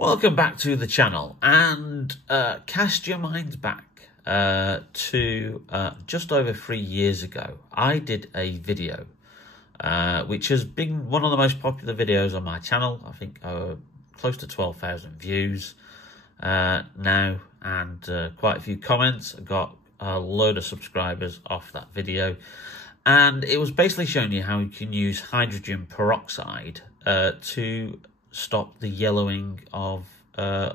Welcome back to the channel, and cast your minds back to just over 3 years ago. I did a video which has been one of the most popular videos on my channel. I think close to 12,000 views now, and quite a few comments. I got a load of subscribers off that video, and it was basically showing you how you can use hydrogen peroxide to stop the yellowing of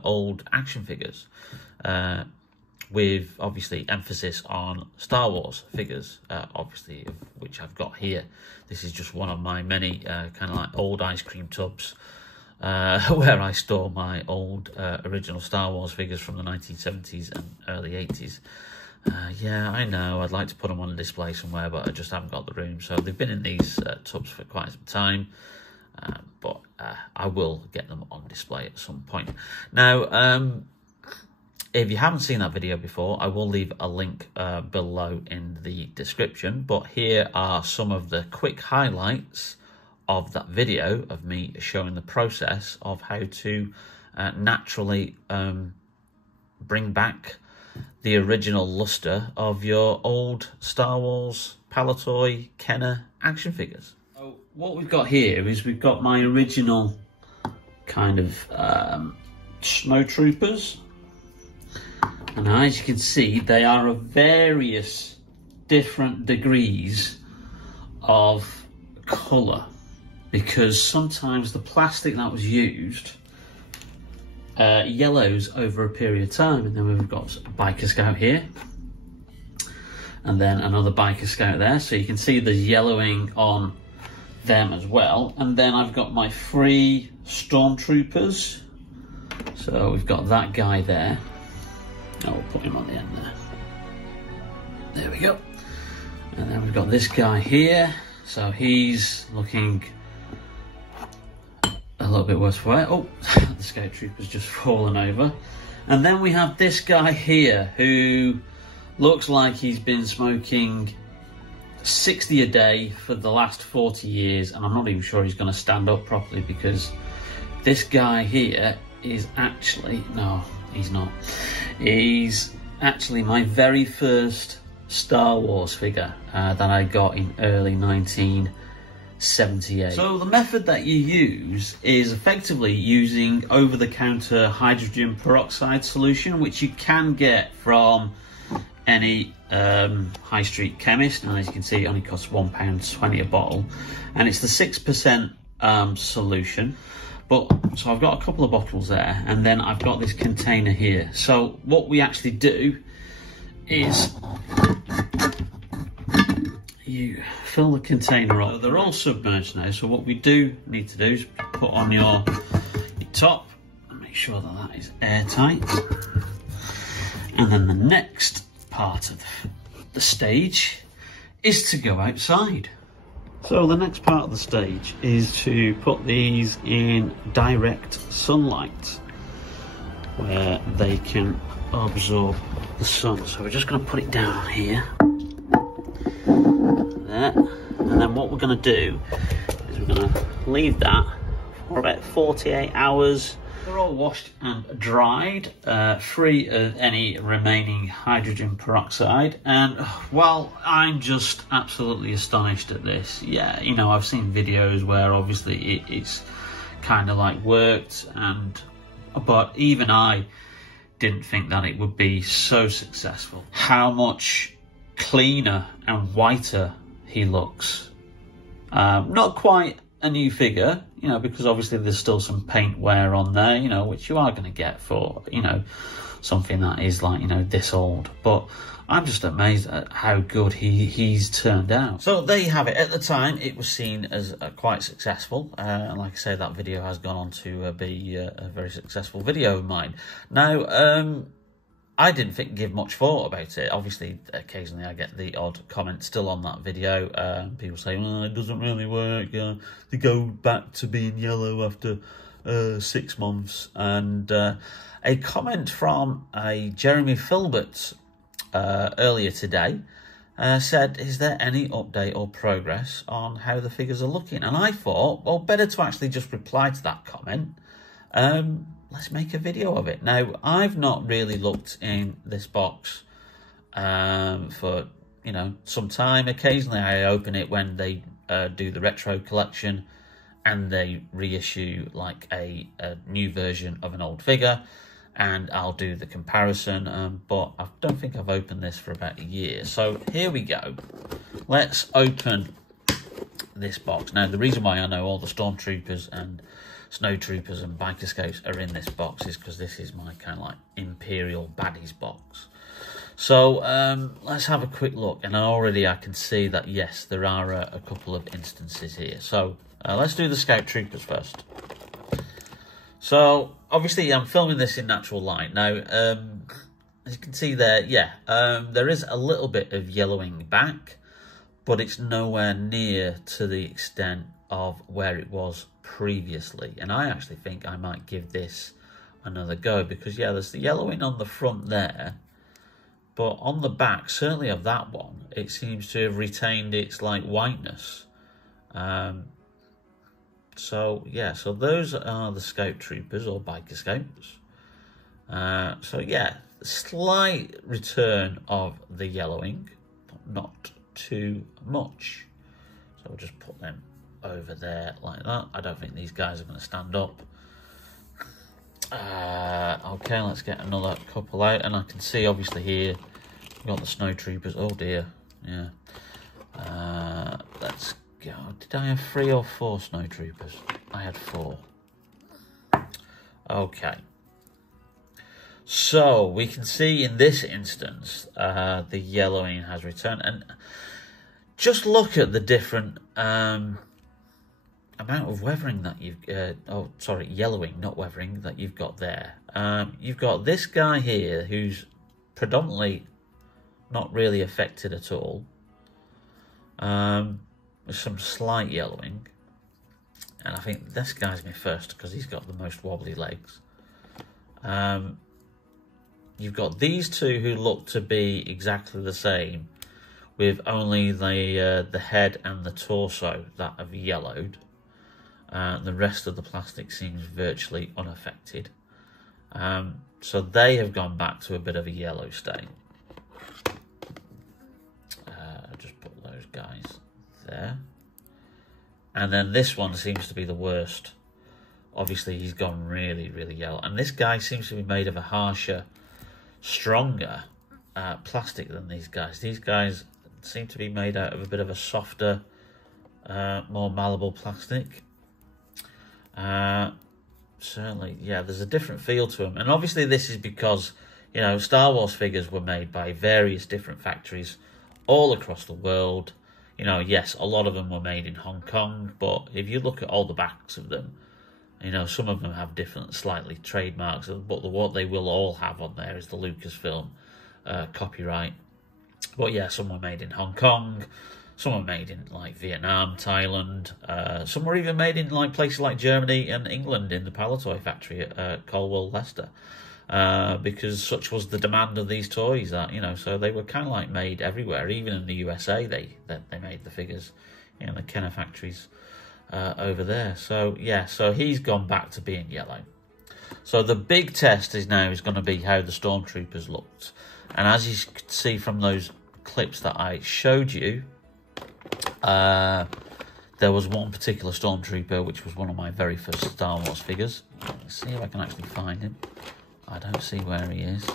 old action figures, with obviously emphasis on Star Wars figures, obviously, which I've got here. This is just one of my many kind of like old ice cream tubs where I store my old original Star Wars figures from the 1970s and early 80s. Yeah, I know, I'd like to put them on a display somewhere, but I just haven't got the room. So they've been in these tubs for quite some time. But I will get them on display at some point. Now, if you haven't seen that video before, I will leave a link below in the description. But here are some of the quick highlights of that video of me showing the process of how to naturally bring back the original luster of your old Star Wars Palitoy Kenner action figures. What we've got here is we've got my original kind of snow troopers, and as you can see, they are of various different degrees of colour, because sometimes the plastic that was used yellows over a period of time. And then we've got a biker scout here, and then another biker scout there, so you can see the yellowing on them as well. And then I've got my 3 stormtroopers, so we've got that guy there. We'll put him on the end there we go. And then we've got this guy here, so he's looking a little bit worse for wear. Oh, the scout trooper's just fallen over. And then we have this guy here who looks like he's been smoking 60 a day for the last 40 years, and I'm not even sure he's going to stand up properly, because this guy here is actually, no, he's not. He's actually my very first Star Wars figure that I got in early 1978. So the method that you use is effectively using over-the-counter hydrogen peroxide solution, which you can get from any high street chemist, and as you can see, it only costs £1.20 a bottle, and it's the 6% solution. But so I've got a couple of bottles there, and then I've got this container here. So what we actually do is you fill the container up. They're all submerged now, so what we do need to do is put on your top and make sure that that is airtight. And then the next part of the stage is to go outside. So the next part of the stage is to put these in direct sunlight where they can absorb the sun. So we're just going to put it down here, there, and then what we're going to do is we're going to leave that for about 48 hours. They're all washed and dried, free of any remaining hydrogen peroxide, and well, I'm just absolutely astonished at this. Yeah, you know, I've seen videos where obviously it's kind of like worked, but even I didn't think that it would be so successful. How much cleaner and whiter he looks. Not quite a new figure, you know, because obviously there's still some paint wear on there, you know, which you are going to get for, you know, something that is like, you know, this old. But I'm just amazed at how good he's turned out. So there you have it. At the time, it was seen as quite successful. Like I say, that video has gone on to be a very successful video of mine. Now, I didn't give much thought about it. Obviously, occasionally I get the odd comment still on that video. People say, well, it doesn't really work. They go back to being yellow after 6 months. And a comment from a Jeremy Filbert earlier today said, is there any update or progress on how the figures are looking? And I thought, well, better to actually just reply to that comment let's make a video of it. Now, I've not really looked in this box for, you know, some time. Occasionally I open it when they do the retro collection and they reissue like a new version of an old figure, and I'll do the comparison, but I don't think I've opened this for about a year. So here we go. Let's open this box. Now, the reason why I know all the Stormtroopers and Snowtroopers and Biker Scouts are in this box is because this is my kind of like Imperial Baddies box. So let's have a quick look, and already I can see that, yes, there are a couple of instances here. So let's do the Scout Troopers first. So obviously I'm filming this in natural light. Now, as you can see there, yeah, there is a little bit of yellowing back, but it's nowhere near to the extent of where it was previously. And I actually think I might give this another go, because yeah, there's the yellowing on the front there, but on the back, certainly of that one, it seems to have retained its like whiteness. So yeah, so those are the Scout Troopers or Biker Scouts. So yeah, slight return of the yellowing, but not too much. So we'll just put them over there like that. I don't think these guys are going to stand up. Okay, let's get another couple out, and I can see obviously here we've got the Snowtroopers. Oh dear, yeah. Let's go. Did I have 3 or 4 Snowtroopers? I had 4. Okay. So we can see in this instance the yellowing has returned, and just look at the different amount of weathering that you've yellowing, not weathering, that you've got there. You've got this guy here who's predominantly not really affected at all. With some slight yellowing, and I think this guy's my first because he's got the most wobbly legs. You've got these two who look to be exactly the same, with only the head and the torso that have yellowed. The rest of the plastic seems virtually unaffected. So they have gone back to a bit of a yellow stain. Just put those guys there. And then this one seems to be the worst. Obviously, he's gone really, really yellow. And this guy seems to be made of a harsher, stronger plastic than these guys. These guys seem to be made out of a bit of a softer, more malleable plastic. Certainly, yeah, there's a different feel to them. And obviously this is because, you know, Star Wars figures were made by various different factories all across the world. You know, yes, a lot of them were made in Hong Kong, but if you look at all the backs of them, you know, some of them have different, slightly trademarks, but what they will all have on there is the Lucasfilm copyright. But yeah, some were made in Hong Kong, some were made in like Vietnam, Thailand, some were even made in like places like Germany and England in the Palitoy factory at Colwell, Leicester. Because such was the demand of these toys that, you know, so they were kind of like made everywhere. Even in the USA, they made the figures, you know, the Kenner factories over there. So yeah, so he's gone back to being yellow. So the big test is going to be how the Stormtroopers looked, and as you can see from those clips that I showed you, there was one particular Stormtrooper which was one of my very first Star Wars figures. Let's see if I can actually find him. I don't see where he is.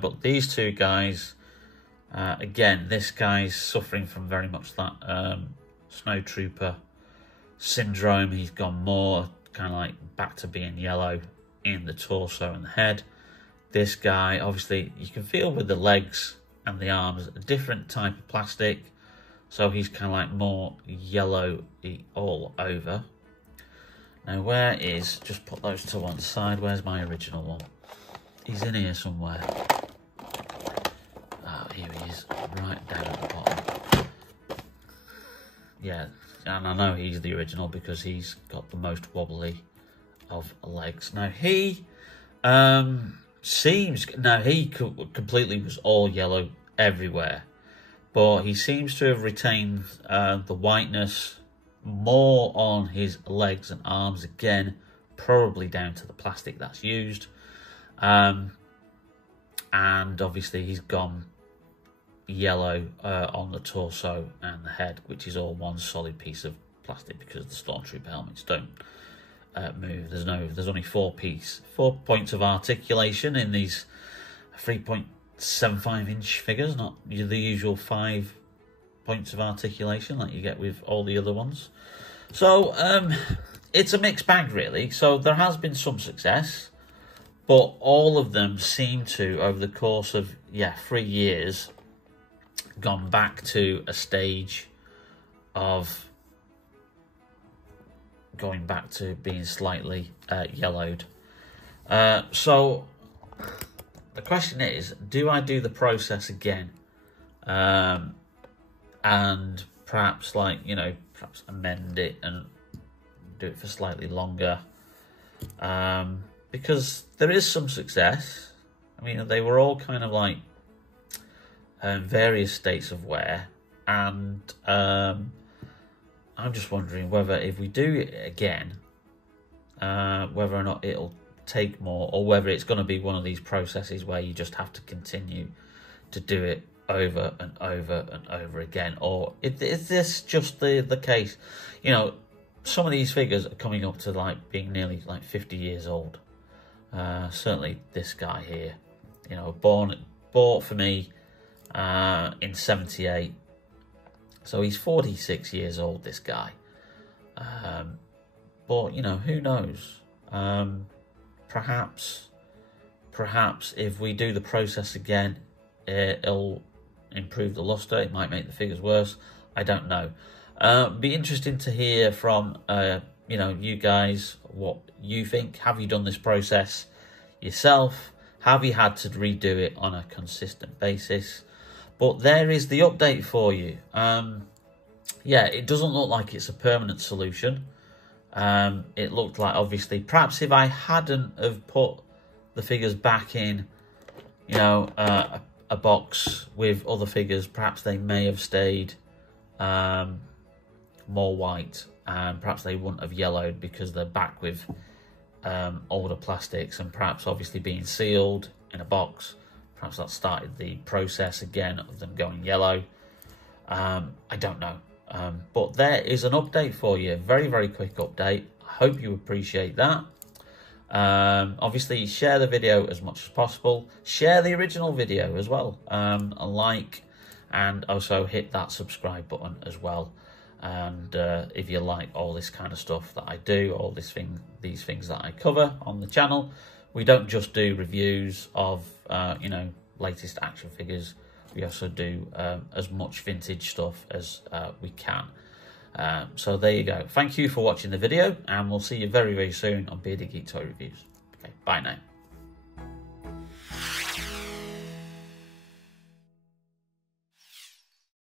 But these two guys, again, this guy's suffering from very much that Snowtrooper syndrome. He's gone more kind of like back to being yellow in the torso and the head. This guy, obviously, you can feel with the legs and the arms, a different type of plastic. So he's kind of like more yellow all over. Now, where is, just put those to one side, where's my original one? He's in here somewhere. Oh, here he is, right down at the bottom. Yeah, and I know he's the original because he's got the most wobbly of legs. Now, he he completely was all yellow everywhere, but he seems to have retained the whiteness more on his legs and arms, again, probably down to the plastic that's used. And obviously he's gone yellow on the torso and the head, which is all one solid piece of plastic because the Stormtrooper helmets don't move. There's only 4 points of articulation in these 3.75 inch figures, not the usual 5 points of articulation like you get with all the other ones. So it's a mixed bag really. So there has been some success, but all of them seem to, over the course of 3 years, gone back to a stage of going back to being slightly yellowed. So the question is, do I do the process again? And perhaps perhaps amend it and do it for slightly longer. Because there is some success. I mean, they were all kind of like various states of wear, and I'm just wondering whether if we do it again, whether or not it'll take more, or whether it's going to be one of these processes where you just have to continue to do it over and over and over again. Or is this just the case? You know, some of these figures are coming up to like being nearly like 50 years old. Certainly this guy here, you know, bought for me in 78. So he's 46 years old, this guy. But, you know, who knows? Perhaps if we do the process again, it'll improve the luster. It might make the figures worse. I don't know. Be interesting to hear from, you guys, what you think. Have you done this process yourself? Have you had to redo it on a consistent basis? But there is the update for you. It doesn't look like it's a permanent solution. It looked like, obviously, perhaps if I hadn't have put the figures back in, a box with other figures, perhaps they may have stayed more white, and perhaps they wouldn't have yellowed because they're back with older plastics, and perhaps obviously being sealed in a box, perhaps that started the process again of them going yellow. I don't know. But there is an update for you. Very, very quick update. I hope you appreciate that. Obviously, share the video as much as possible. Share the original video as well. Like, and also hit that subscribe button as well. And if you like all this kind of stuff that I do, all these things that I cover on the channel, we don't just do reviews of latest action figures. We also do as much vintage stuff as we can. So there you go. Thank you for watching the video, and we'll see you very, very soon on Bearded Geek Toy Reviews. Okay, bye now.